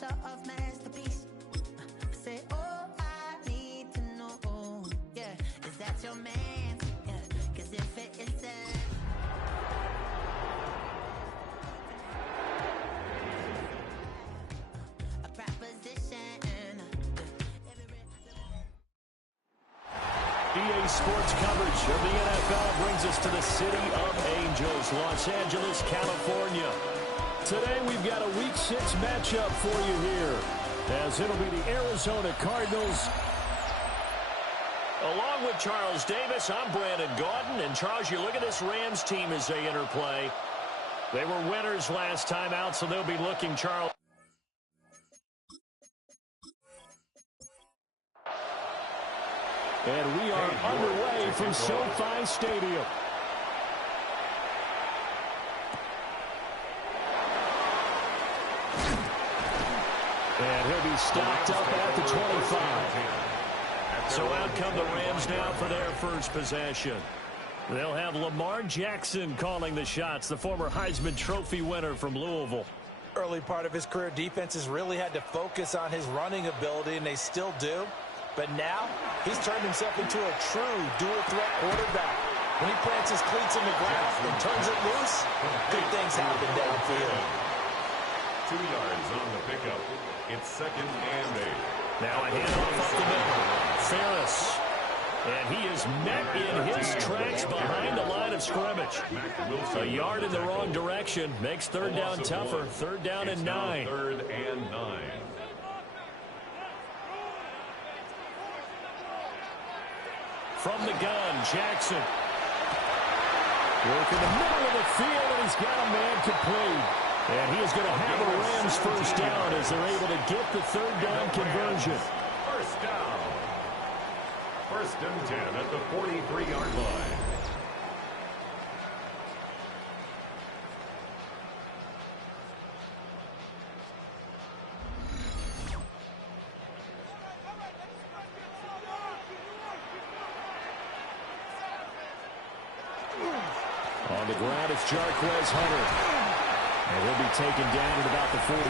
sort of masterpiece. I say, oh, I need to know, yeah, is that your man? Yeah, 'cause if it isn't, a proposition. EA Sports coverage of the NFL brings us to the City of Angels, Los Angeles, California. Today we've got a Week 6 matchup for you here, as it'll be the Arizona Cardinals. Along with Charles Davis, I'm Brandon Gaudin. And Charles, you look at this Rams team as they interplay. They were winners last time out, so they'll be looking, Charles. And we are underway from SoFi Stadium. And he'll be stopped up at the 25. So out come the Rams now for their first possession. They'll have Lamar Jackson calling the shots, the former Heisman Trophy winner from Louisville. Early part of his career, defenses really had to focus on his running ability, and they still do. But now, he's turned himself into a true dual-threat quarterback. When he plants his cleats in the ground and turns it loose, good things happen downfield. 2 yards on the pickup. It's 2nd and 8. Now a handoff up the middle. Ferris. And he is met in his tracks behind the line of scrimmage. A yard in the wrong direction makes third down tougher. Third down and 9. 3rd and 9. From the gun, Jackson. Work in the middle of the field, and he's got a man complete. And he is going to have a Rams first down as they're able to get the third down conversion. First down. 1st and 10 at the 43-yard line. On the ground, it's Jarquez Hunter. And he'll be taken down at about the 45.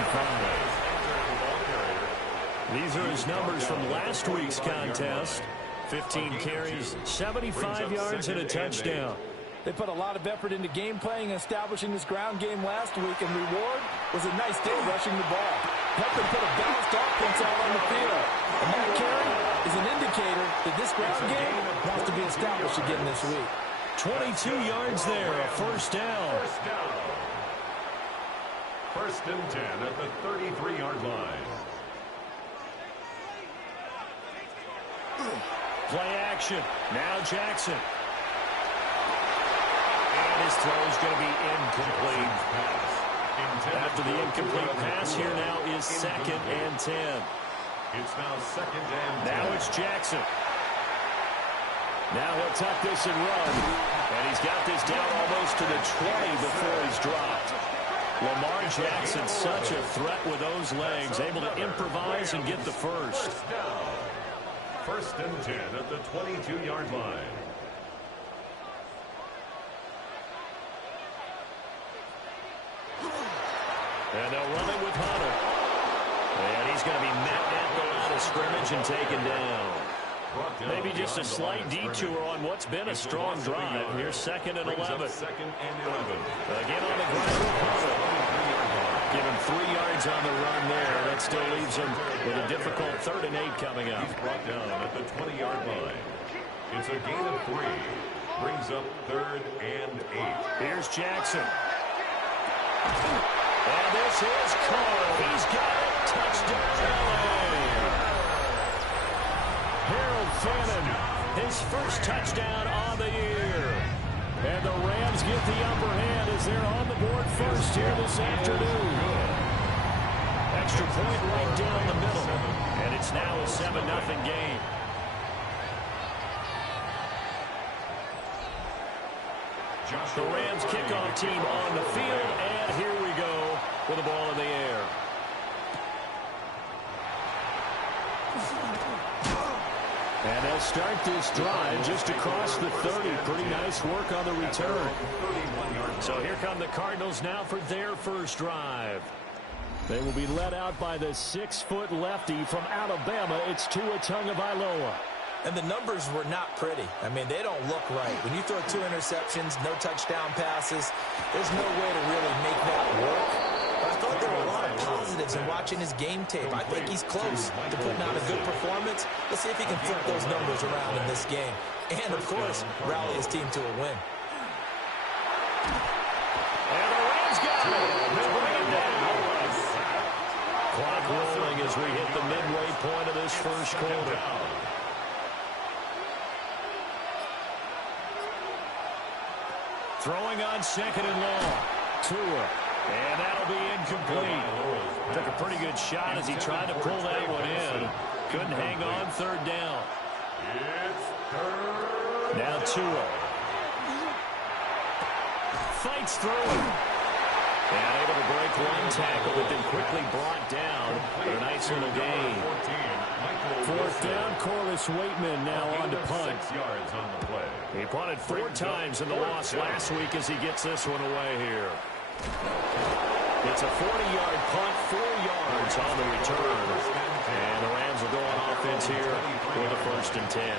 These are his numbers from last week's contest. 15 carries, 75 yards, and a touchdown. They put a lot of effort into game playing and establishing this ground game last week, and reward was a nice day rushing the ball. Helped them put a balanced offense out on the field. And that carry is an indicator that this ground game wants to be established again this week. 22 yards there, a first down. 1st and 10 at the 33-yard line. Play action. Now Jackson. And his throw is going to be incomplete. After the incomplete pass, here now is 2nd and 10. It's now 2nd and 10. Now it's Jackson. Now he'll tuck this and run. And he's got this down almost to the 20 before he's dropped. Lamar Jackson, such a threat with those legs, able to improvise and get the first. 1st and 10 at the 22-yard line. And they'll run it with Hunter. And he's going to be met at the line of scrimmage and taken down. Maybe just a slight detour on what's been a strong drive. Here's 2nd and 11. 2nd and 11. Again on the ground with Hunter. Give him 3 yards on the run there. That still leaves him with a difficult 3rd and 8 coming up. He's brought down at the 20-yard line. It's a gain of 3. Brings up 3rd and 8. Here's Jackson. And this is Cole. He's got it. Touchdown. Harold Fannin, his first touchdown on the year. And the Rams get the upper hand as they're on the board first here this afternoon. Extra point right down the middle. And it's now a 7-0 game. The Rams kickoff team on the field, and here we go with the ball in the air. And they'll start this drive just across the 30. Pretty nice work on the return. So here come the Cardinals now for their first drive. They will be led out by the 6-foot lefty from Alabama. It's Tua Tagovailoa. And the numbers were not pretty. I mean, they don't look right. When you throw 2 interceptions, no touchdown passes, there's no way to really make that work. But I thought there were a lot of positives in watching his game tape. I think he's close to putting out a good performance. Let's see if he can flip those numbers around in this game. And, of course, rally his team to a win. And the Rams got it. They bring it down. Clock rolling as we hit the midway point of this first quarter. Throwing on 2nd and long. Tua. And that'll be incomplete. Took a pretty good shot as he tried to pull that one in. Couldn't hang on 3rd down. Now Tua. Fights through it. And able to break one tackle, but then quickly brought down for a nice little gain. 4th down, Corliss Waitman now on to punt. He punted 4 times in the loss last week as he gets this one away here. It's a 40-yard punt, 4 yards on the return. And the Rams will go on offense here with a 1st and 10.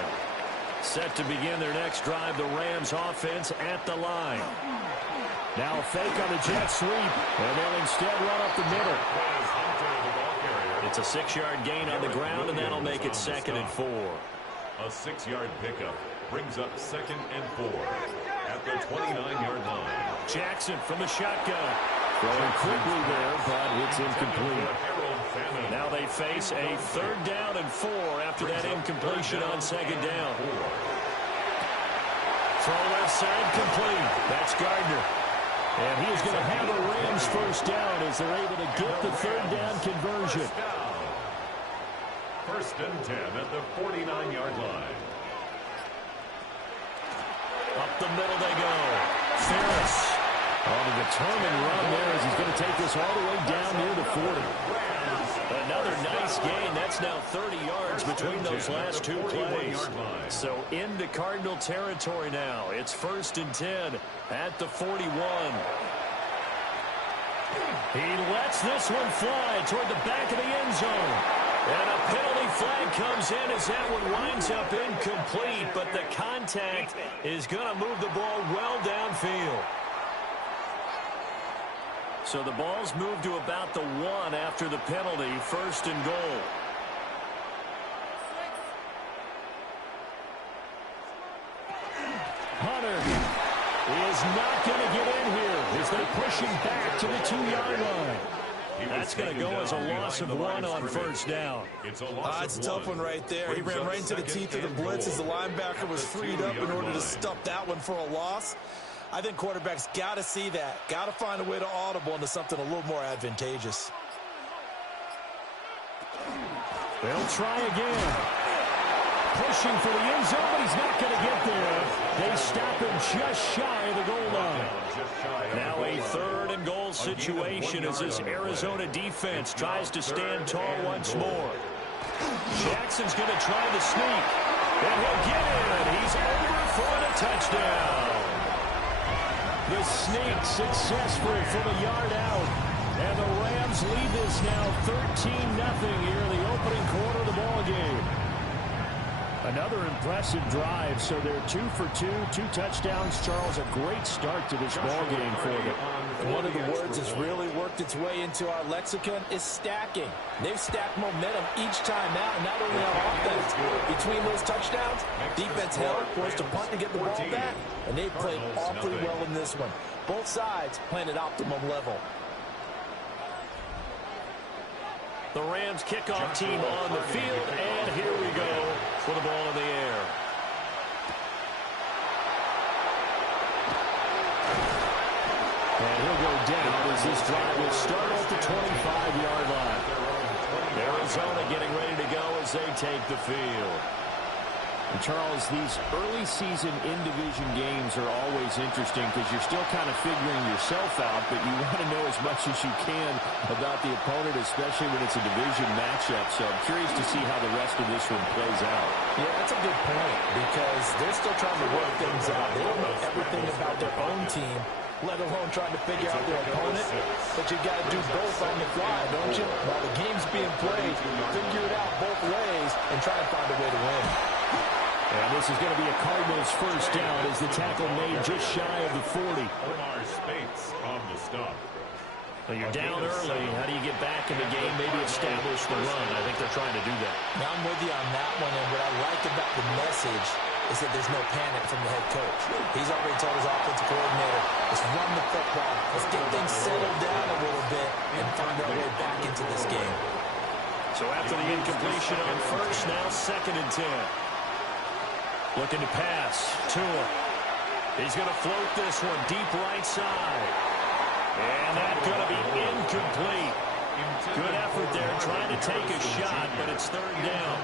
Set to begin their next drive, the Rams offense at the line. Now a fake on the jet sweep, and they'll instead run up the middle. It's a 6-yard gain on the ground, and that'll make it 2nd and 4. A 6-yard pickup brings up 2nd and 4 at the 29-yard line. Jackson from the shotgun. Throwing quickly there, but it's incomplete. Now they face a 3rd down and 4 after that incompletion on 2nd down. Throw left side complete. That's Gardner. And he is going to have the Rams 1st down as they're able to get the 3rd down conversion. 1st and 10 at the 49-yard line. Up the middle they go. Ferris on a determined run there as he's going to take this all the way down near the 40. Another nice gain. That's now 30 yards between those last 2 plays. So into Cardinal territory now. It's 1st and 10 at the 41. He lets this one fly toward the back of the end zone. And a penalty flag comes in as that one winds up incomplete. But the contact is going to move the ball well downfield. So the ball's moved to about the 1 after the penalty. 1st and goal. Hunter is not going to get in here as they push him back to the 2-yard line. That's going to go as a loss of 1 on 1st down. It's a tough one right there. He ran right into the teeth of the blitz as the linebacker was freed up in order to stuff that one for a loss. I think quarterbacks got to see that. Got to find a way to audible into something a little more advantageous. They'll try again. Pushing for the end zone, but he's not going to get there. They stop him just shy of the goal line. Now a 3rd and goal situation as this Arizona defense tries to stand tall once more. Jackson's going to try the sneak. And he'll get it. He's over for the touchdown. The sneak successful from a yard out. And the Rams lead this now 13-0 here in the opening quarter of the ball game. Another impressive drive, so they're 2 for 2, 2 touchdowns. Charles, a great start to this ball game for them. And one of the words that's really worked its way into our lexicon is stacking. They've stacked momentum each time out, and not only on offense. Between those touchdowns, defense held, forced a punt to get the ball back, and they played awfully well in this one. Both sides playing at optimum level. The Rams kickoff team on the field, and here we go for the ball in the air. And he'll go down as this drive will start at the 25-yard line. Arizona getting ready to go as they take the field. And Charles, these early season in-division games are always interesting because you're still kind of figuring yourself out, but you want to know as much as you can about the opponent, especially when it's a division matchup. So I'm curious to see how the rest of this one plays out. Yeah, that's a good point because they're still trying to work things out. They don't know everything about their own team, let alone trying to figure out their opponent. But you got to do both on the fly, don't you? While the game's being played, figure it out both ways and try to find a way to win. And this is going to be a Cardinals first down as the tackle made just shy of the 40. Omar Spates on the stop. Well, you're down early. How do you get back in the game, maybe establish the run? I think they're trying to do that. Now, I'm with you on that one, and what I like about the message is that there's no panic from the head coach. He's already told his offensive coordinator, let's run the football, let's get things settled down a little bit and find our way back into this game. So after the incompletion on first, now 2nd and 10. Looking to pass. Tua. He's going to float this one deep right side. And that's going to be incomplete. Good effort there trying to take a shot, but it's 3rd down.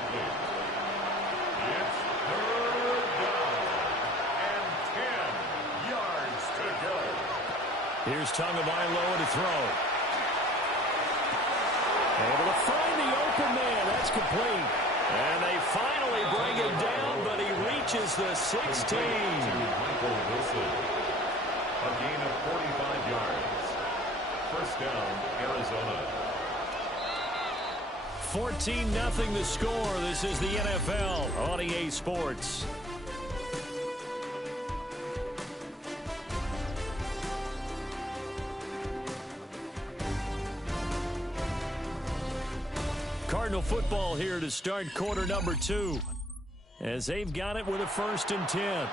It's 3rd down and 10 yards to go. Here's Tagovailoa to throw. Able to find the open man. That's complete. And they finally bring him down, but he reaches the 16. Michael Wilson. A gain of 45 yards. First down, Arizona. 14-0 the score. This is the NFL on EA Sports. Cardinal football here to start quarter number 2. As they've got it with a 1st and 10.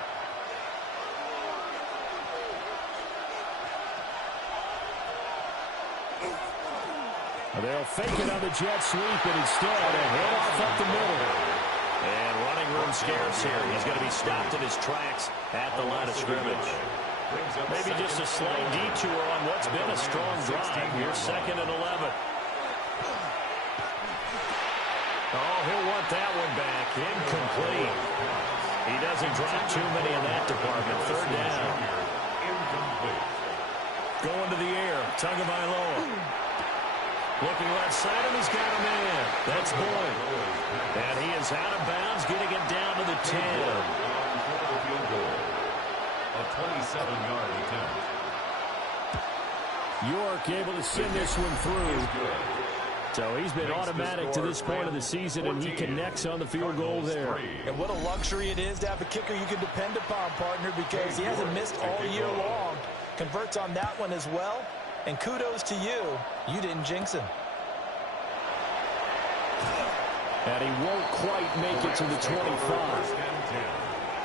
They'll fake it on the jet sweep, and instead a handoff up the middle. And running room scarce here. He's going to be stopped in his tracks at the line of scrimmage. Maybe just a slight detour on what's been a strong drive. Here's 2nd and 11. Oh, he'll want that one back. Incomplete. He doesn't drop too many in that department. 3rd down. Going to the air. Tagovailoa. Looking left side, and he's got him in. That's Boyd. And he is out of bounds, getting it down to the 10. A 27-yard attempt. York able to send this one through. So he's been automatic to this point of the season, and he connects on the field goal there. And what a luxury it is to have a kicker you can depend upon, partner, because he hasn't missed all year long. Converts on that one as well. And kudos to you. You didn't jinx him. And he won't quite make it to the 25.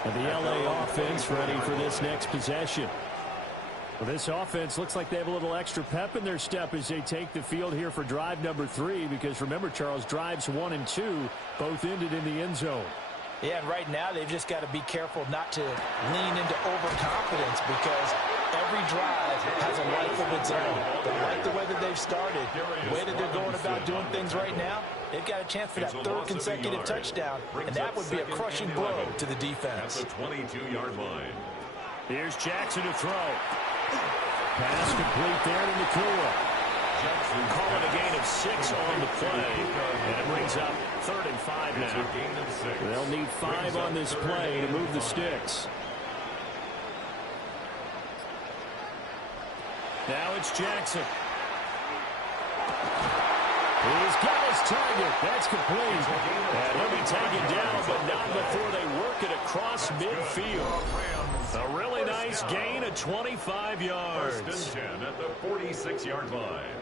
And the LA offense ready for this next possession. Well, this offense looks like they have a little extra pep in their step as they take the field here for drive number 3. Because remember, Charles, drives 1 and 2 both ended in the end zone. Yeah, and right now they've just got to be careful not to lean into overconfidence because every drive has a life of its own. But I like the way that they've started, the way that they're going about doing things right now. They've got a chance for that 3rd consecutive touchdown, and that would be a crushing blow to the defense. At the 22-yard line. Here's Jackson to throw. Pass complete there to Nakua. Call it a gain of 6 on the play, and it brings up 3rd and 5 now. They'll need 5 on this play to move the sticks. Now it's Jackson. He's got his target. That's complete. And he'll be taken down, but not before they work it across midfield. A really nice gain of 25 yards. 1st and 10 at the 46-yard line.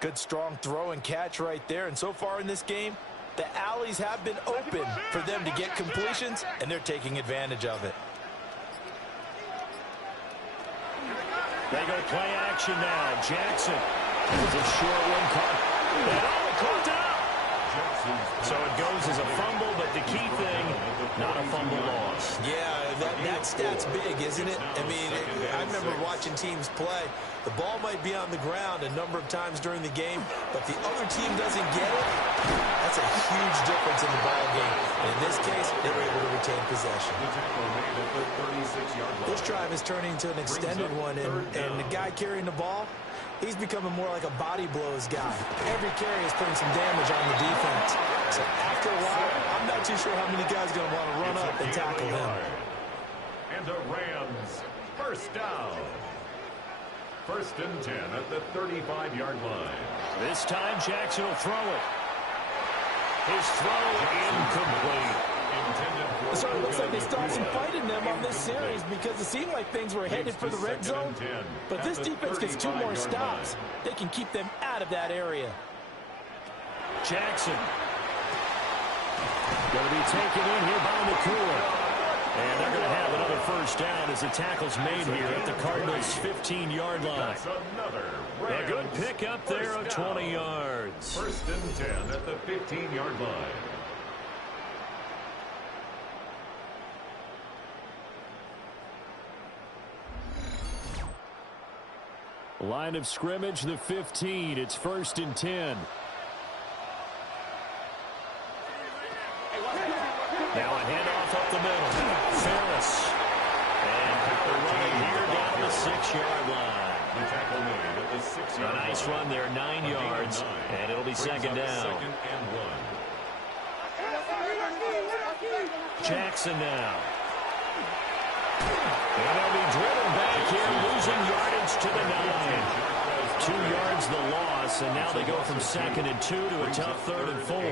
Good strong throw and catch right there. And so far in this game, the alleys have been open for them to get completions, and they're taking advantage of it. They go play action now. Jackson. It's a short one caught. And caught out. So it goes as a fumble, but the key thing, not a fumble loss. Yeah, that stat's big, isn't it? I mean, I remember watching teams play. The ball might be on the ground a number of times during the game, but the other team doesn't get it. That's a huge difference in the ball game. And in this case, they were able to retain possession. This drive is turning into an extended one, and the guy carrying the ball, He's becoming more like a body blows guy. Every carry is putting some damage on the defense. So after a while, I'm not too sure how many guys are going to want to run up and tackle him. And the Rams, first down. First and 10 at the 35-yard line. This time Jackson will throw it. His throw incomplete. So it looks like they started some fight in them on this series because it seemed like things were headed for the red zone. But this defense gets 2 more stops. They can keep them out of that area. Jackson. Going to be taken in here by McCoy. And they're going to have another first down as the tackle's made here at the Cardinals' 15-yard line. A good pick up there of 20 yards. First and 10 at the 15-yard line. Line of scrimmage, the 15. It's first and 10. Now a handoff up the middle. Ferris. And they're running here down the 6-yard line. The tackle made at the 6-yard line. A nice run there, 9 yards. And it'll be second down. Second and 1. Jackson now. And they'll be driven back here, losing yardage to the 9. 2 yards the loss, and now they go from second and 2 to a tough third and 4.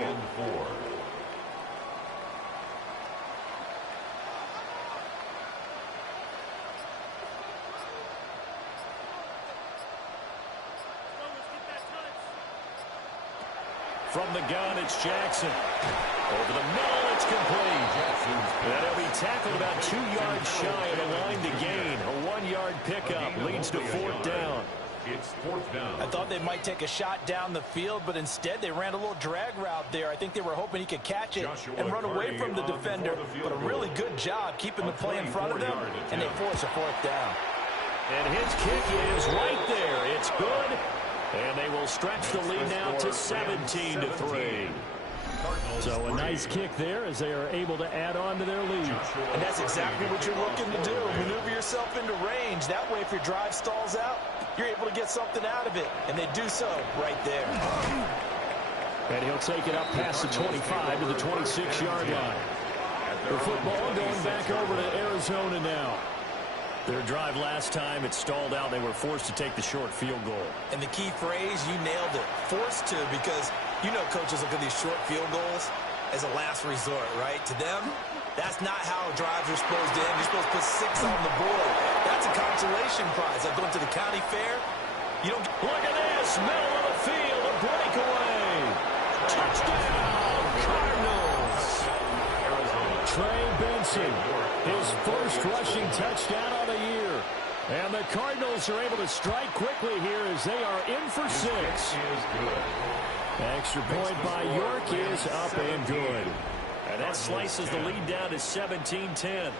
From the gun, it's Jackson. Over the middle, it's complete. And he'll be tackled about 2 yards shy of the line to gain. A 1-yard pickup leads to fourth down. It's fourth down. I thought they might take a shot down the field, but instead they ran a little drag route there. I think they were hoping he could catch it and run away from the defender. But a really good job keeping the play in front of them, and they force a fourth down. And his kick is right there. It's good. And they will stretch the lead now to 17-3. So a nice kick there as they are able to add on to their lead. And that's exactly what you're looking to do. Maneuver yourself into range. That way, if your drive stalls out, you're able to get something out of it. And they do so right there. And he'll take it up past the 25 to the 26-yard line. The football going back over to Arizona now. Their drive last time, it stalled out. They were forced to take the short field goal. And the key phrase, you nailed it. Forced to, because you know coaches look at these short field goals as a last resort, right? To them, that's not how drives are supposed to end. You're supposed to put 6 on the board. That's a consolation prize. Like going to the county fair. You don't look at this. Middle of the field, a breakaway. Touchdown, Cardinals. Trey Benson, his first rushing touchdown of the year. And the Cardinals are able to strike quickly here as they are in for 6. Extra point by York is up and good. And that slices the lead down to 17-10.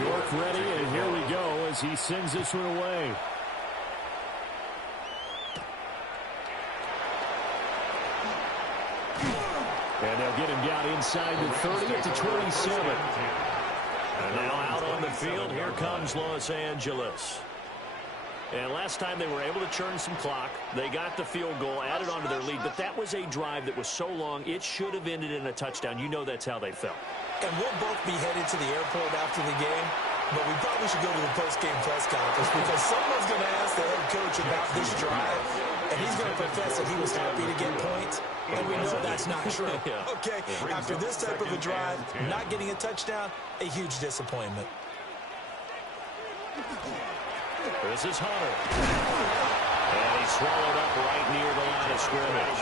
York ready, and here we go as he sends this one away. And they'll get him down inside the 30 at the 27. And now out on the field, here comes Los Angeles. And last time they were able to churn some clock. They got the field goal, added on to their lead. But that was a drive that was so long, it should have ended in a touchdown. You know that's how they felt. And we'll both be headed to the airport after the game. But we probably should go to the post-game press conference because someone's going to ask the head coach about this drive. And he's going to profess that he was happy to get points. And we know that's not true. Yeah. Okay, after this type of a drive, not getting a touchdown, a huge disappointment. This is Hunter. And he's swallowed up right near the line of scrimmage.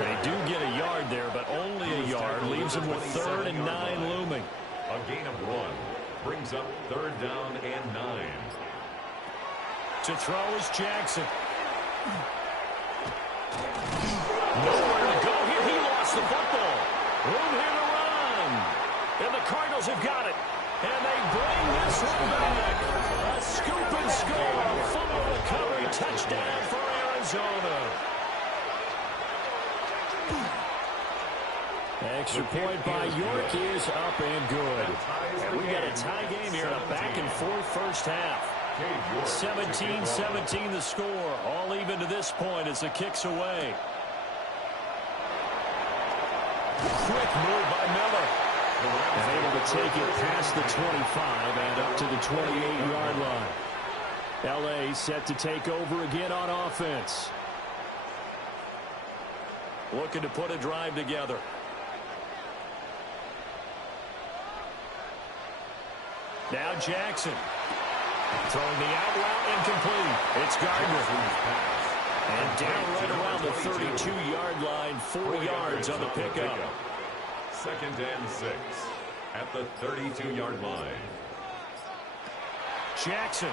They do get a yard there, but only a yard. Leaves them with 3rd and 9 looming. A gain of 1 brings up 3rd down and 9. To throw is Jackson. Nowhere to go here. He lost the football. Room here to run. And the Cardinals have got it. And they bring this one back. A scoop and score. Fumble recovery. Touchdown for Arizona. Extra point by York is up and good. And we got a tie game here in a back-and-forth first half. 17-17 the score. All even to this point as the kick's away. Quick move by Miller. And able to take it past the 25 and up to the 28-yard line. L.A. set to take over again on offense. Looking to put a drive together. Now Jackson. Throwing the out route incomplete. It's Gardner. And down right around the 32-yard line, 4 yards on the pickup. 2nd and 6 at the 32-yard line. Jackson.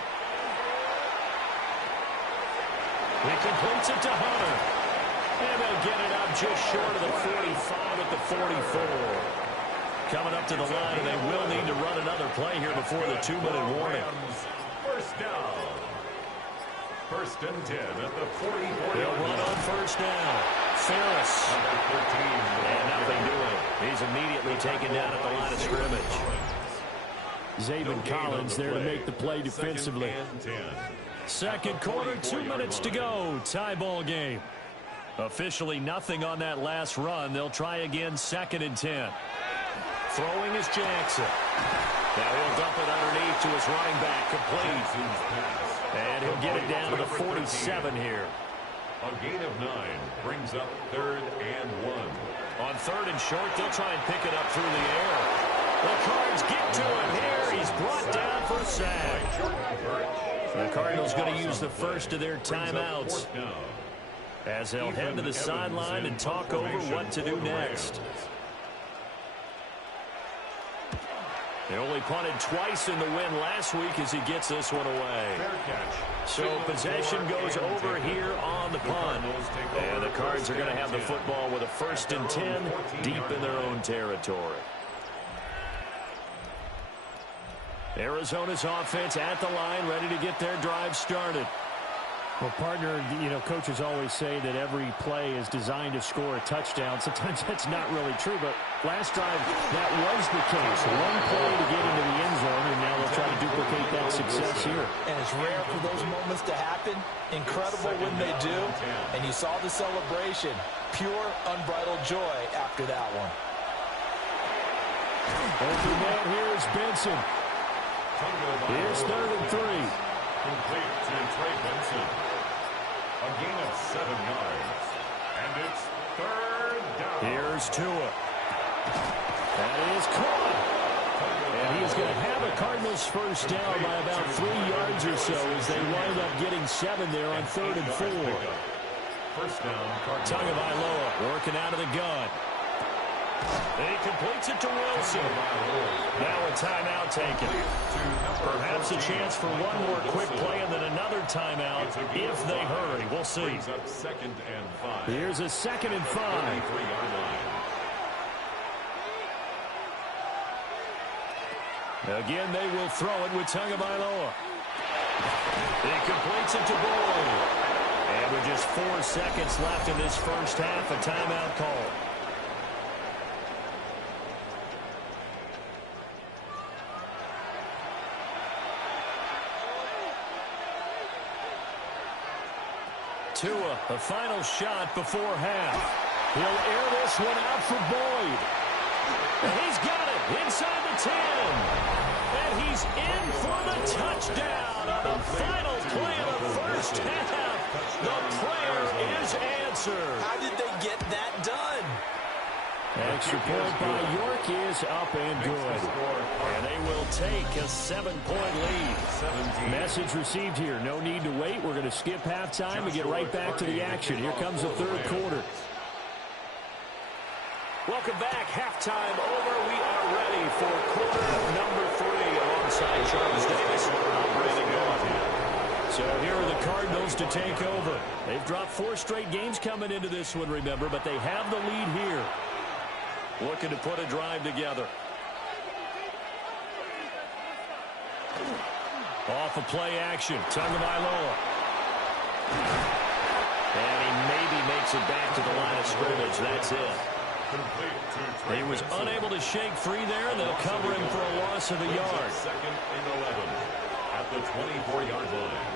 He completes it to Hunter. And they'll get it up just short of the 45 at the 44. Coming up to the line, and they will need to run another play here before the 2-minute warning. First down. 1st and 10 at the 44. They'll run on first down. Ferris. And nothing doing. He's immediately taken down at the line of scrimmage. Zabin Collins there to make the play defensively. Second quarter, 2 minutes to go. Tie ball game. Officially nothing on that last run. They'll try again 2nd and 10. Throwing is Jackson. Now he'll dump it underneath to his running back. Complete. And he'll get it down to the 47 here. A gain of 9 brings up 3rd and 1. On 3rd and short, they'll try and pick it up through the air. The Cards get to him here. He's brought down for a sack. The Cardinals going to use the first of their timeouts as they'll head to the sideline and talk over what to do next. They only punted twice in the win last week as he gets this one away. So possession goes over here on the punt. And the Cards are going to have the football with a 1st and 10 deep in their own territory. Arizona's offense at the line, ready to get their drive started. Well, partner, coaches always say that every play is designed to score a touchdown. Sometimes that's not really true, but last drive, that was the case. One play to get into the end zone, and now they'll try to duplicate that success here. And it's rare for those moments to happen. Incredible when they do. And you saw the celebration. Pure, unbridled joy after that one. Open man here is Benson. Here's 3rd and 3. Complete to Trey Benson. A gain of 7 yards. And it's 3rd down. Here's Tua. That is caught. And he's going to have a Cardinals first down by about 3 yards or so as they wind up getting 7 there on 3rd and 4. First down, Cardinals. Tagovailoa working out of the gun. He completes it to Wilson. Now a timeout taken. Perhaps a chance for one more quick play and then another timeout if they hurry. We'll see. 2nd and 5. Here's a 2nd and 5. Again, they will throw it with Tagovailoa. He completes it to Boyd. And with just 4 seconds left in this first half, a timeout call. Tua, the final shot before half. He'll air this one out for Boyd. And he's got it inside the 10. And he's in for the touchdown on the final play of the first half. The prayer is answered. How did they get that done? Extra point by York is up and good. And they will take a 7-point lead. Message received here. No need to wait. We're going to skip halftime and get right back to the action. Here comes the 3rd quarter. Welcome back. Halftime over. We are ready for quarter number 3 alongside Charles Davis. I'm Brandon Gameday. So here are the Cardinals to take over. They've dropped 4 straight games coming into this one, remember, but they have the lead here. Looking to put a drive together. Off of play action. Tagovailoa. And he maybe makes it back to the line of scrimmage. That's it. He was unable to shake free there, and they'll cover him for a loss of a yard. Second and 11 at the 24-yard line.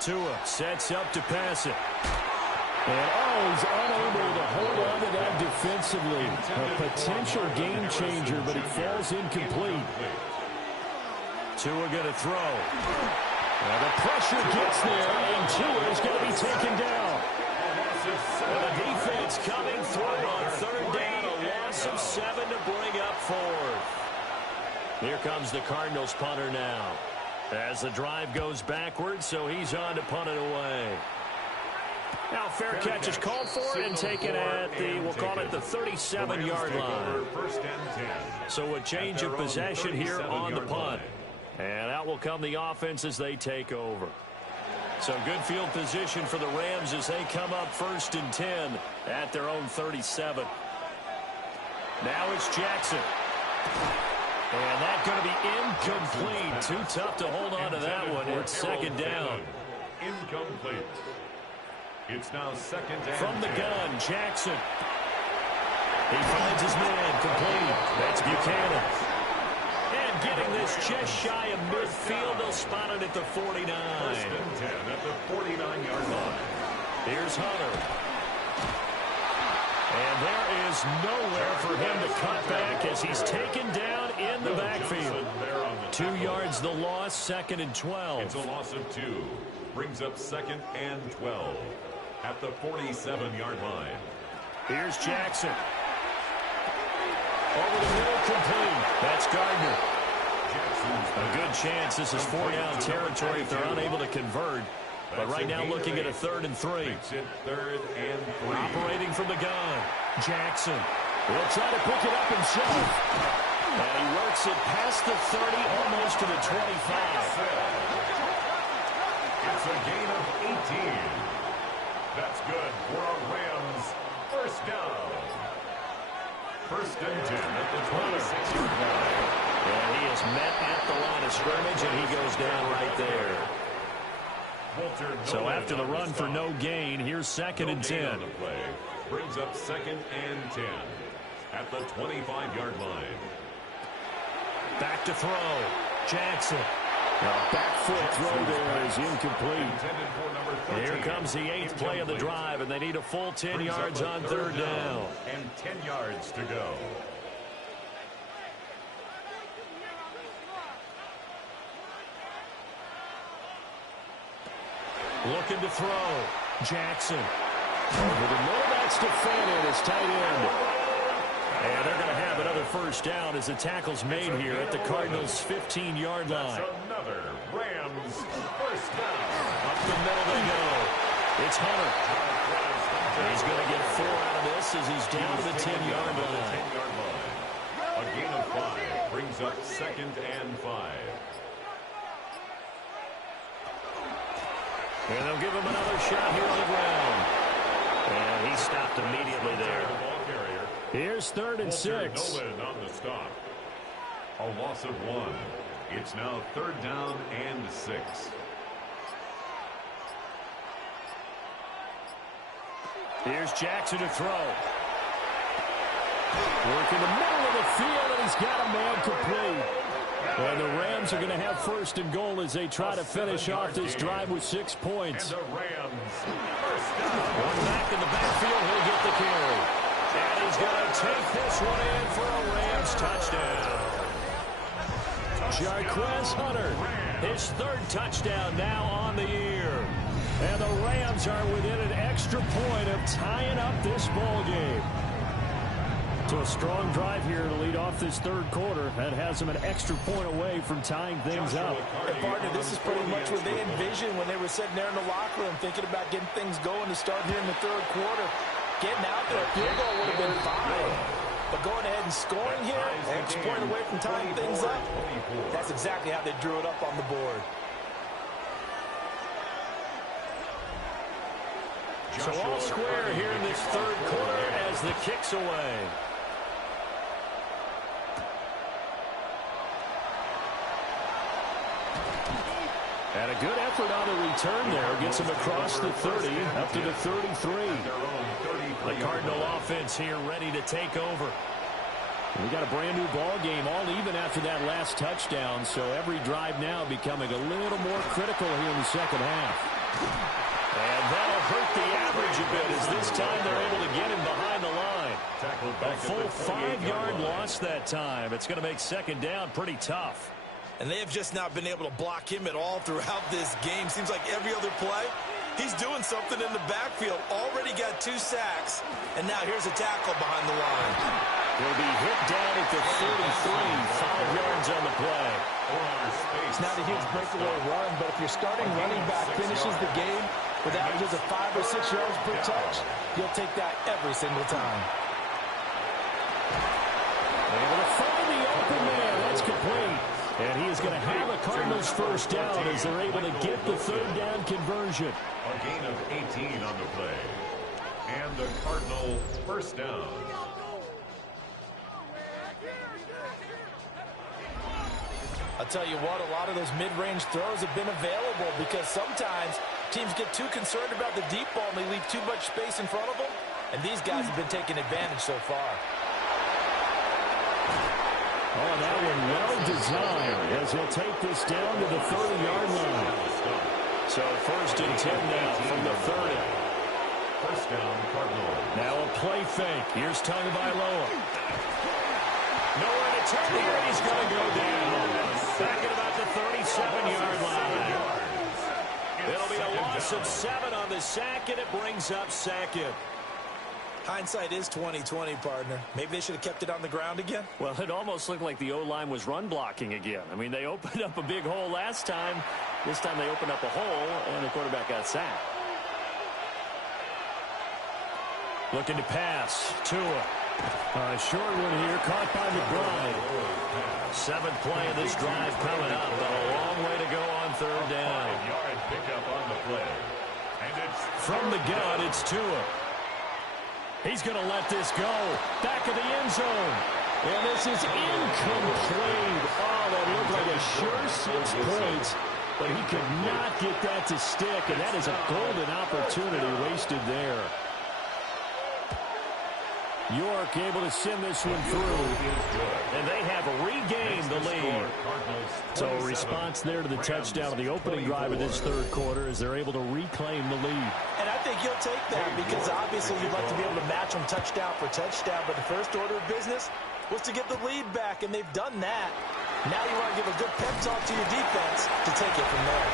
Tua sets up to pass it. And, he's unable to hold on to that defensively. A potential game changer, but it falls incomplete. Tua going to throw. Now the pressure gets there, and Tua is going to be taken down. And the defense coming through on third down, a loss of 7 to bring up fourth. Here comes the Cardinals punter now. As the drive goes backwards, so he's on to punt it away. Now fair catch is called for and taken at the, we'll call it the 37-yard line. So a change of possession here on the punt. And out will come the offense as they take over. So good field position for the Rams as they come up 1st and 10 at their own 37. Now it's Jackson. And that's going to be incomplete. Too tough to hold on to that one. It's second down. Incomplete. It's now second and from the gun, Jackson. He finds his man, complete. That's Buchanan. And getting this just shy of midfield, they'll spot it at the 49. 1st and 10 at the 49-yard line. Here's Hunter. And there is nowhere for him to cut back as he's taken down in the backfield. 2 yards the loss, 2nd and 12. It's a loss of 2. Brings up 2nd and 12 at the 47-yard line. Here's Jackson. Over the middle, complete. That's Gardner. A good chance this is 4-down territory if they're unable to convert. But right now looking at a 3rd and 3. Makes it 3rd and 3. Operating from the gun. Jackson will try to pick it up himself. And he works it past the 30, almost to the 25. It's a gain of 18. That's good for a Rams 1st down. 1st and 10 at the 26-yard line. And he is met at the line of scrimmage, and he goes down right there. So after the run for no gain, here's 2nd and 10. On the play. Brings up 2nd and 10 at the 25-yard line. Back to throw. Jackson. A back foot throw there is incomplete. And here comes the 8th play of the drive, and they need a full 10 yards on 3rd down. And 10 yards to go. Looking to throw. Jackson. Over the middle, that's defended as tight end. And they're going to have another 1st down as the tackle's made here at the Cardinals' 15-yard line. That's another Rams 1st down. Up the middle they go. It's Hunter. He's going to get 4 out of this as he's down to the 10-yard line. A gain of 5 brings up 2nd and 5. And they'll give him another shot here on the ground. And he stopped immediately there. Here's 3rd and 6. Nolan on the stop. A loss of 1. It's now 3rd down and 6. Here's Jackson to throw. Work in the middle of the field, and he's got a man complete. And the Rams are going to have 1st and goal as they try to finish off this drive with 6 points. And the Rams 1st down. One back in the backfield, he'll get the carry. And he's going to take this one in for a Rams touchdown. Jarquez Hunter, his 3rd touchdown now on the year. And the Rams are within an extra point of tying up this ball game. So a strong drive here to lead off this 3rd quarter. That has them an extra point away from tying things up. Hey, partner, this is pretty much what they envisioned when they were sitting there in the locker room thinking about getting things going to start here in the 3rd quarter. Getting out there, a field goal would have been fine. But going ahead and scoring here, an extra point away from tying things up, that's exactly how they drew it up on the board. So all square here in this 3rd quarter as the kick's away. And a good effort on the return there. Gets him across the 30, up to the 33. The Cardinal offense here ready to take over. We got a brand new ball game, all even after that last touchdown. So every drive now becoming a little more critical here in the second half. And that'll hurt the average a bit as this time they're able to get him behind the line. A full 5-yard loss that time. It's going to make second down pretty tough. And they have just not been able to block him at all throughout this game. Seems like every other play, he's doing something in the backfield. Already got 2 sacks. And now here's a tackle behind the line. He'll be hit down at the 33, 5 yards on the play. It's not a huge breakaway run, but if your starting running back finishes the game with averages of 5 or 6 yards per touch, you'll take that every single time. Able to find the open man. That's complete. And he is going to have a Cardinals first down as they're able to get the third down conversion. A gain of 18 on the play. And the Cardinal first down. I'll tell you what, a lot of those mid-range throws have been available because sometimes teams get too concerned about the deep ball and they leave too much space in front of them. And these guys have been taking advantage so far. Oh, that one well designed as he'll take this down to the 30-yard line. So first and 10 now from the 30. First down, Cardinal. Now a play fake. Here's Tagovailoa. Nowhere to turn here, and he's going to go down. Back at about the 37-yard line. It'll be a loss of 7 on the sack, and it brings up second. Hindsight is 20/20, partner. Maybe they should have kept it on the ground again. Well, it almost looked like the O-line was run blocking again. I mean, they opened up a big hole last time. This time they opened up a hole, and the quarterback got sacked. Looking to pass. Tua. A short one here, caught by McBride. 7th play of this drive coming up, but a long way to go on third down. 5-yard pickup on the play. And it's from the gun, it's Tua. He's going to let this go. Back of the end zone. And this is incomplete. Oh, that looked like a sure 6 points. But he could not get that to stick, and that is a golden opportunity wasted there. York able to send this one through. And they have regained the lead. So a response there to the touchdown of the opening drive of this third quarter as they're able to reclaim the lead. And I think you'll take that because obviously you'd like to be able to match them touchdown for touchdown. But the first order of business was to get the lead back, and they've done that. Now you want to give a good pep talk to your defense to take it from there.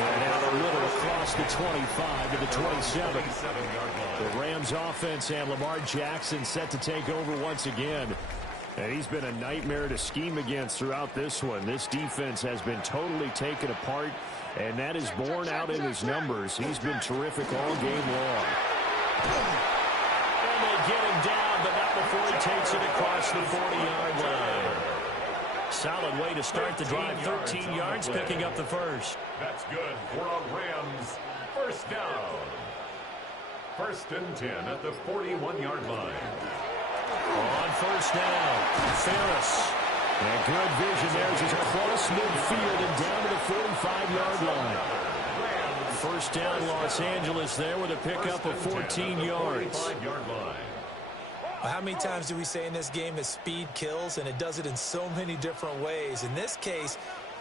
And now the Riddle across the 25 to the 27. The Rams offense and Lamar Jackson set to take over once again. And he's been a nightmare to scheme against throughout this one. This defense has been totally taken apart, and that is borne out in his numbers. He's been terrific all game long. And they get him down, but not before he takes it across the 40-yard line. Solid way to start the drive. 13 yards, picking up the first. That's good for a Rams first down. First and 10 at the 41-yard line. On first down, Ferris. And good vision there as he's across midfield and down to the 45-yard line. First down, Los Angeles there with a pickup of 14 yards. How many times do we say in this game that speed kills, and it does it in so many different ways? In this case,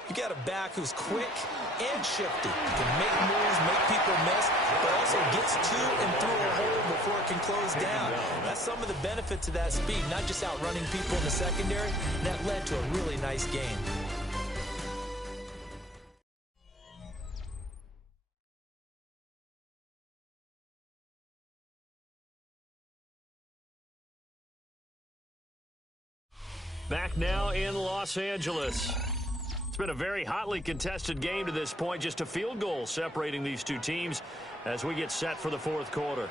you got a back who's quick and shifty. Can make moves, make people miss, but also gets to and through a hole before it can close down. That's some of the benefits of that speed, not just outrunning people in the secondary. That led to a really nice game. Back now in Los Angeles. It's been a very hotly contested game to this point. Just a field goal separating these two teams as we get set for the fourth quarter.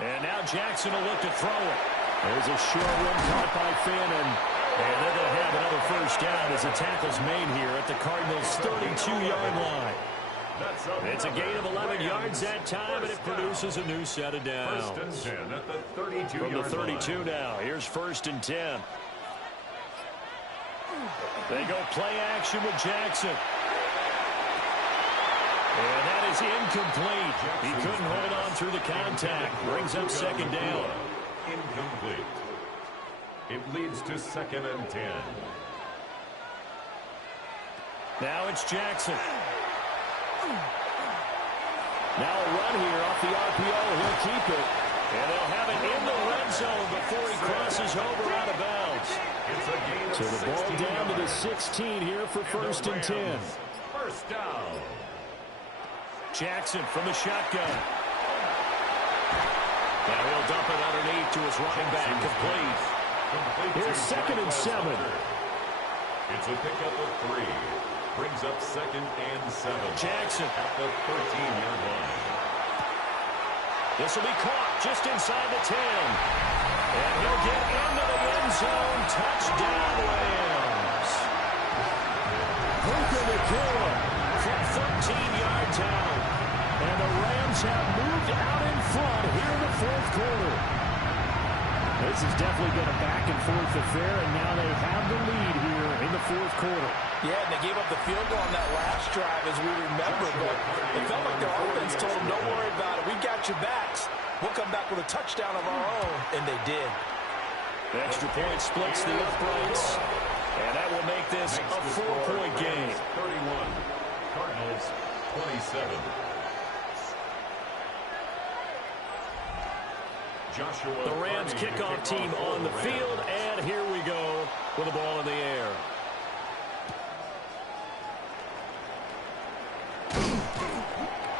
And now Jackson will look to throw it. There's a short one caught by Fannin. And they're going to have another first down as the tackle's made here at the Cardinals' 32-yard line. It's a gain of 11 yards that time, and it produces a new set of downs. First and 10 at the 32-yard line. From the 32 now, here's first and 10. They go play action with Jackson. And that is incomplete. He couldn't hold on through the contact. Brings up second down. Incomplete. It leads to 2nd and 10. Now it's Jackson. Now a run here off the RPO. He'll keep it. And they'll have it in the red zone before he crosses over out of bounds. So the ball down to the 16 here for 1st and 10. First down. Jackson from the shotgun. Now he'll dump it underneath to his running back. Complete. Here's 2nd and 7. It's a pickup of 3. Brings up 2nd and 7. Jackson at the 13-yard line. This will be caught just inside the 10. And he'll get into the end zone. Touchdown, Rams. Puka Nacua from 13 yards out. And the Rams have moved out in front here in the 4th quarter. This has definitely been a back-and-forth affair, and now they have the lead here in the 4th quarter. Yeah, and they gave up the field goal on that last drive, as we remember, but it felt like their offense told them, don't worry about it. We got your backs. We'll come back with a touchdown of our own, and they did. The extra point splits the uprights, and that will make this a 4-point game. 31, Cardinals 27. The Rams kickoff team on the field, and here we go with the ball in the air.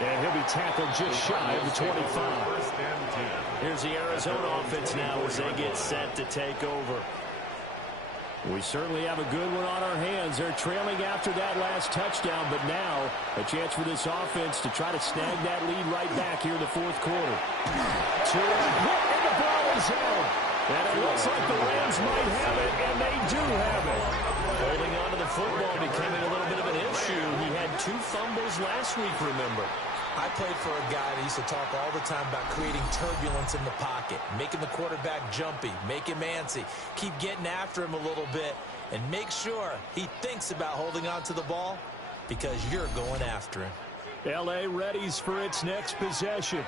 And he'll be tackled just shy of the 25. Here's the Arizona offense now as they get set to take over. We certainly have a good one on our hands. They're trailing after that last touchdown, but now a chance for this offense to try to snag that lead right back here in the 4th quarter. And the ball is out. And it looks like the Rams might have it, and they do have it. Holding on to the football becoming a little bit of an issue. He had 2 fumbles last week, remember. I played for a guy that used to talk all the time about creating turbulence in the pocket, making the quarterback jumpy, make him antsy, keep getting after him a little bit, and make sure he thinks about holding on to the ball because you're going after him. L.A. readies for its next possession.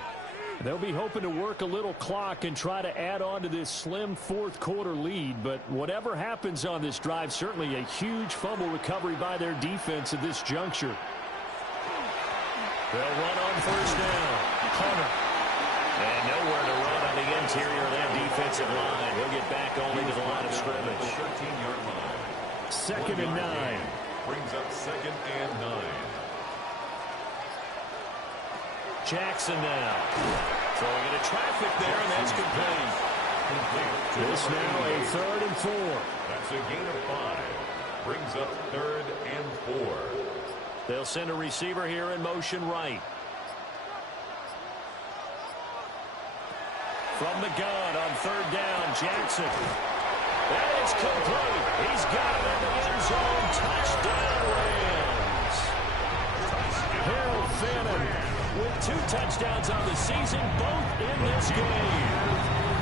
They'll be hoping to work a little clock and try to add on to this slim 4th quarter lead, but whatever happens on this drive, certainly a huge fumble recovery by their defense at this juncture. They'll run on 1st down. Hunter. And nowhere to run on the interior of that defensive line. He'll get back only to the line of scrimmage. 13-yard line. 2nd and 9. Brings up 2nd and 9. Jackson now. Throwing into traffic there, and that's complete. This now a 3rd and 4. That's a gain of 5. Brings up 3rd and 4. They'll send a receiver here in motion right. From the gun on 3rd down, Jackson. That is complete. He's got it in the end zone. Touchdown, Rams. Harold Fannin with 2 touchdowns on the season, both in this game.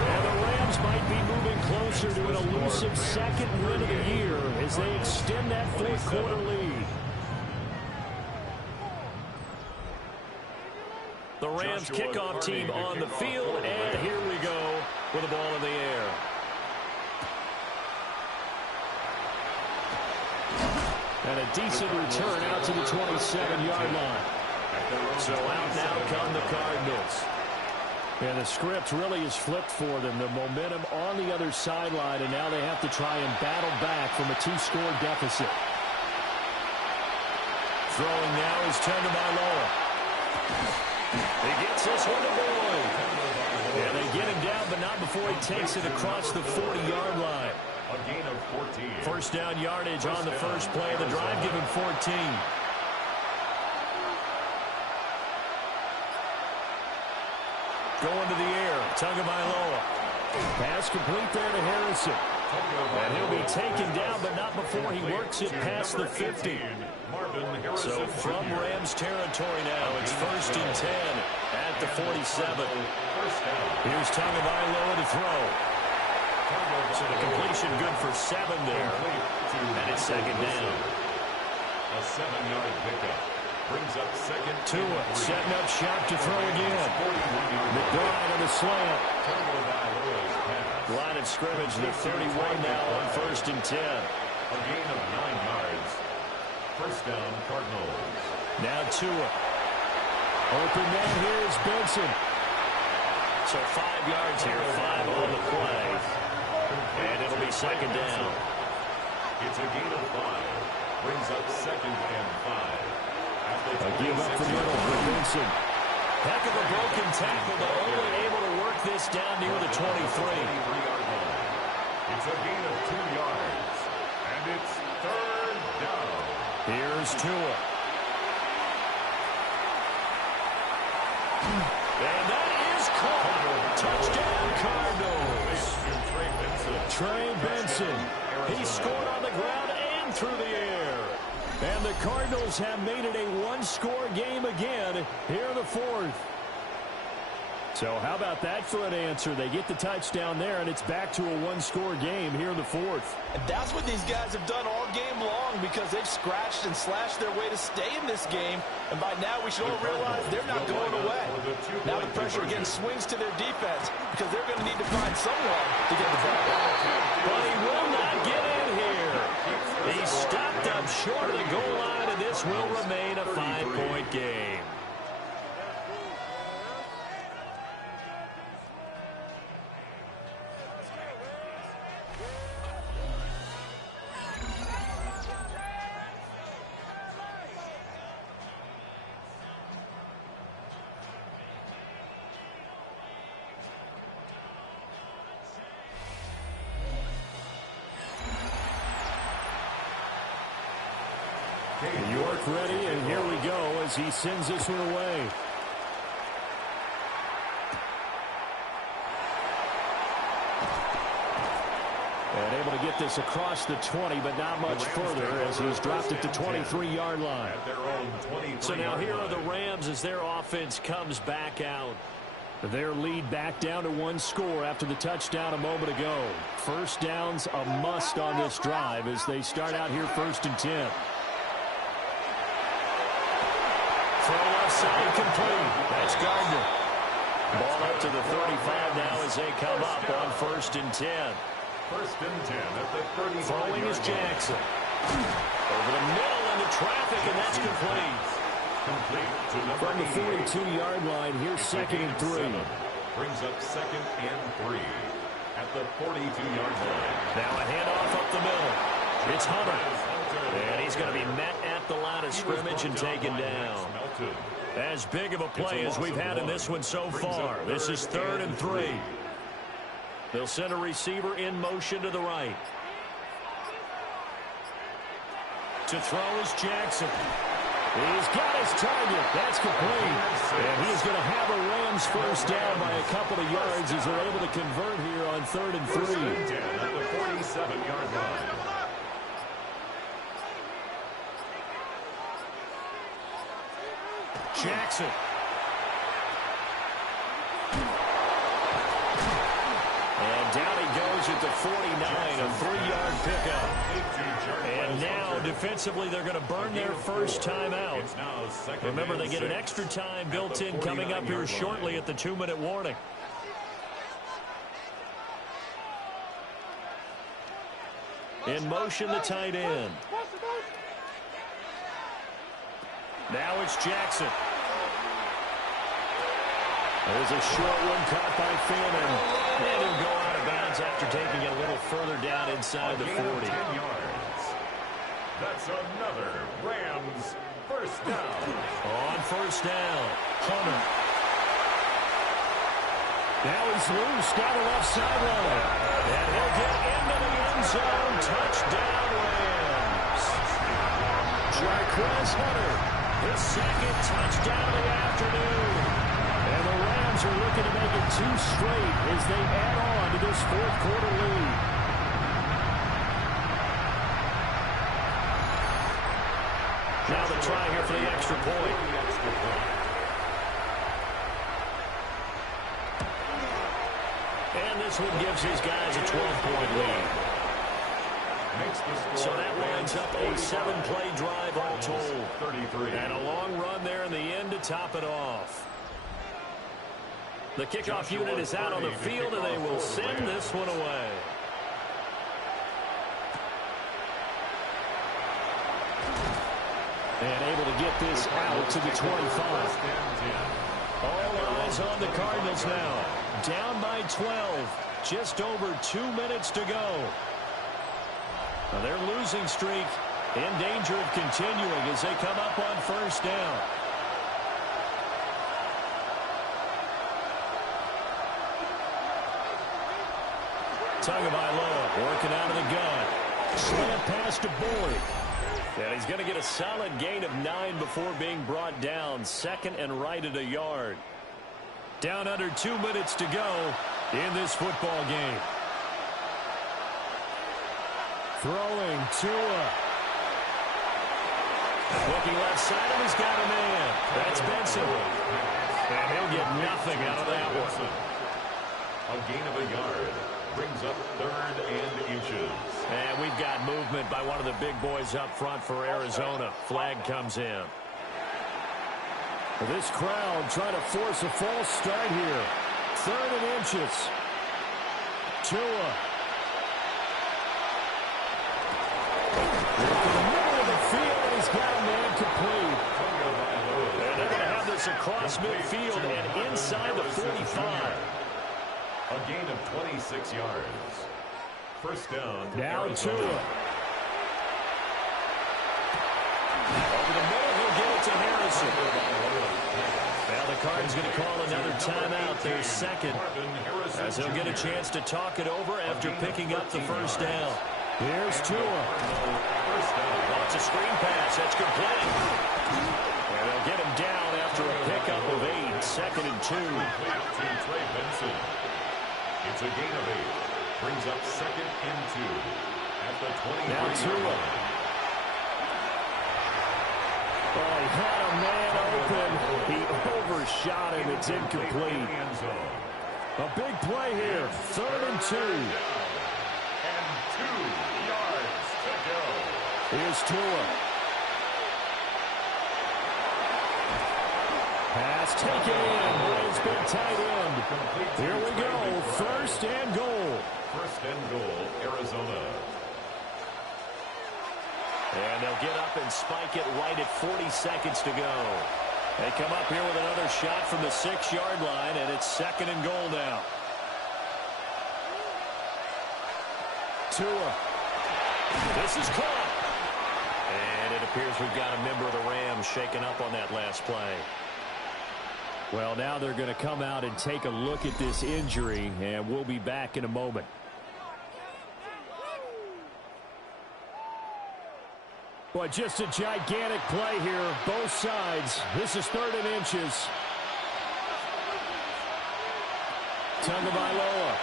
And the Rams might be moving closer to an elusive 2nd win of the year as they extend that 4th quarter lead. The Rams kickoff team on the field, and here we go with the ball in the air. And a decent return out to the 27-yard line. So out now come the Cardinals. And the script really is flipped for them. The momentum on the other sideline, and now they have to try and battle back from a 2-score deficit. Throwing now is turned to Marlowe. He gets this one to Boyd. And they get him down, but not before he takes it across the 40-yard line. A gain of 14. 1st down yardage on the first play of the drive, giving 14. Going to the air, Tagovailoa. Pass complete there to Harrison. And he'll be taken down, but not before he works it past the 50. So from Rams territory now, it's 1st and 10 at the 47. Here's Tagovailoa to throw. So the completion good for 7 there. And it's 2nd down. A 7-yard pickup. Brings up second. Tua setting up shop to throw again. McBride on the slant. Line of scrimmage, the 31 now on 1st and 10. A gain of 9 yards. First down, Cardinals. Now Tua. Open man here is Benson. So 5 yards here, 5 on the play. And it'll be second down. It's a gain of 5. Brings up second and 5. A give up the middle for Benson. Heck of a broken tackle, but only able to work this down near the 23. It's a gain of 2 yards. And it's third down. Here's Tua. And that is caught. Touchdown, Cardinals. Trey Benson. He scored on the ground and through the air. And the Cardinals have made it a one-score game again here in the 4th. So how about that for an answer? They get the touchdown there, and it's back to a one-score game here in the 4th. And that's what these guys have done all game long because they've scratched and slashed their way to stay in this game. And by now we should all realize they're not going away. Now the pressure again swings to their defense because they're going to need to find someone to get the ball. But he will not get in here. He stopped up short of the goal line, and this will remain a 5-point game. York ready, and here we go as he sends this one away. And able to get this across the 20, but not much further as he's dropped it to 23-yard line. So now here are the Rams as their offense comes back out. Their lead back down to 1 score after the touchdown a moment ago. First down's a must on this drive as they start out here 1st and 10. Throw left side complete. That's Gardner. Ball up to the 35 now as they come up on 1st and 10. 1st and 10 at the 35. Throwing is Jackson. Over the middle into traffic, and that's complete. From the 42-yard line, here's 2nd and 3. Brings up 2nd and 3 at the 42-yard line. Now a handoff up the middle. It's Hunter. And he's going to be met at the line of scrimmage and taken down. As big of a play as we've had in this one so far. This is 3rd and 3. They'll send a receiver in motion to the right. To throw is Jackson. He's got his target. That's complete. And he's going to have a Rams first down by a couple of yards as they're able to convert here on 3rd and 3. At the 47-yard line. Jackson. And down he goes at the 49, a 3-yard pickup. And now, defensively, they're going to burn their first time out. Remember, they get an extra time built in coming up here shortly at the 2-minute warning. In motion, the tight end. Now it's Jackson. There's a short one caught by Fannin. And he'll go out of bounds after taking it a little further down inside the 40. 10 yards. That's another Rams first down. On first down, Hunter. Now he's loose down the left sideline. And he'll get into the end zone. Touchdown, Rams. Jarquez Hunter. His 2nd touchdown of the afternoon. And the Rams are looking to make it 2 straight as they add on to this 4th quarter lead. Now the try here for the extra point. And this one gives his guys a 12-point lead. makes the score. So that lines up a 7-play drive all told. 33. And a long run there in the end to top it off. The kickoff unit is out on the field, and they will send this one away. And able to get this out to the 25. All eyes on the Cardinals now. Down by 12. Just over 2 minutes to go. Now their losing streak in danger of continuing as they come up on first down. Tagovailoa working out of the gun. Slant pass to Boyd. And he's going to get a solid gain of 9 before being brought down. Second and right at a yard. Down under 2 minutes to go in this football game. Throwing Tua. Looking left side, and he's got a man. That's Benson. And he'll get nothing out of that one. A gain of a yard. Brings up 3rd and inches. And we've got movement by one of the big boys up front for Arizona. Flag comes in. This crowd trying to force a false start here. 3rd and inches. Tua. In the middle of the field, and he's got a man complete. And they're going to have this across midfield and inside the 45. A gain of 26 yards. First down. Now Tua. Over the middle, he'll get it to Harrison. Now the Cardinals going to call another timeout, their second, as they'll get a chance to talk it over after picking up the first down. Here's Tua. Wants a screen pass. That's complete. And they'll get him down after a pickup of 8. 2nd and 2. It's a gain of 8. Brings up 2nd and 2 at the 20. Now Tua. Oh, he had a man open. He overshot him. It's incomplete. A big play here. 3rd and 2. And 2 yards to go. Here's Tua. Pass taken in. It's been tight end. Here we go. 1st and goal. 1st and goal, Arizona. And they'll get up and spike it right at 40 seconds to go. They come up here with another shot from the 6-yard line, and it's 2nd and goal now. Tua. This is caught. And it appears we've got a member of the Rams shaken up on that last play. Well, now they're going to come out and take a look at this injury, and we'll be back in a moment. Well, just a gigantic play here, both sides. This is 3rd and inches. Tagovailoa.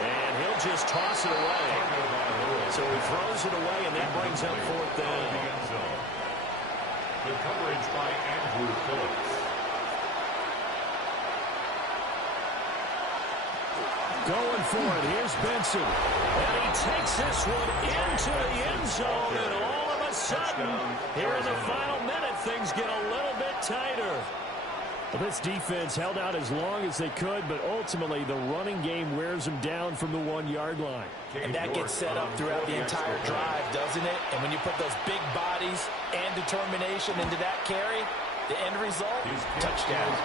And he'll just toss it away. So he throws it away, and that brings up 4th down. The coverage by Andrew Phillips. Going for it. Here's Benson. And he takes this one into the end zone. And all of a sudden, here in the final minute, things get a little bit tighter. Well, this defense held out as long as they could, but ultimately the running game wears them down from the 1-yard line. And that gets set up throughout the entire drive, doesn't it? And when you put those big bodies and determination into that carry, the end result, touchdown.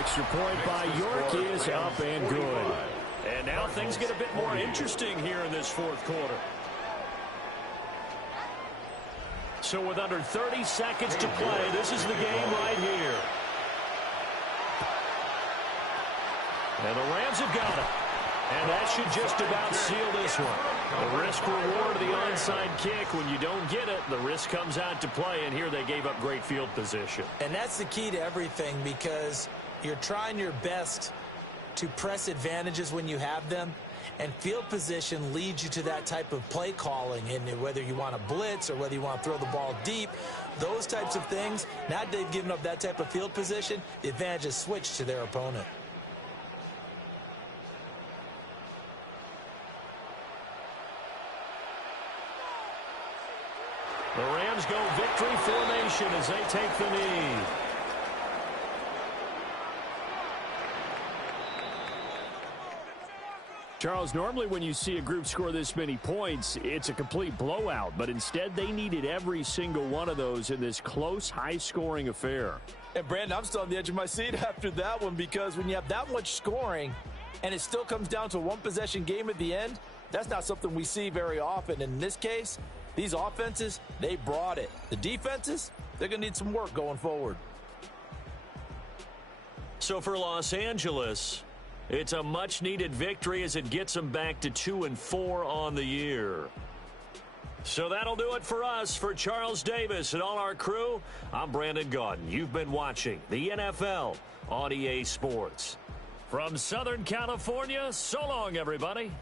Extra point by York is up and good. And now things get a bit more interesting here in this 4th quarter. So with under 30 seconds to play, this is the game right here. And the Rams have got it. And that should just about seal this one. The risk-reward of the onside kick. When you don't get it, the risk comes out to play, and here they gave up great field position. And that's the key to everything, because you're trying your best to press advantages when you have them, and field position leads you to that type of play calling. And whether you want to blitz or whether you want to throw the ball deep, those types of things, now that they've given up that type of field position, the advantage is switched to their opponent. The Rams go victory formation as they take the knee. Charles, normally when you see a group score this many points, it's a complete blowout. But instead, they needed every single one of those in this close, high-scoring affair. And, Brandon, I'm still on the edge of my seat after that one, because when you have that much scoring and it still comes down to a one-possession game at the end, that's not something we see very often. In this case, these offenses, they brought it. The defenses, they're going to need some work going forward. So for Los Angeles, it's a much-needed victory as it gets them back to 2-4 on the year. So that'll do it for us. For Charles Davis and all our crew, I'm Brandon Gaudin. You've been watching the NFL on EA Sports. From Southern California, so long, everybody.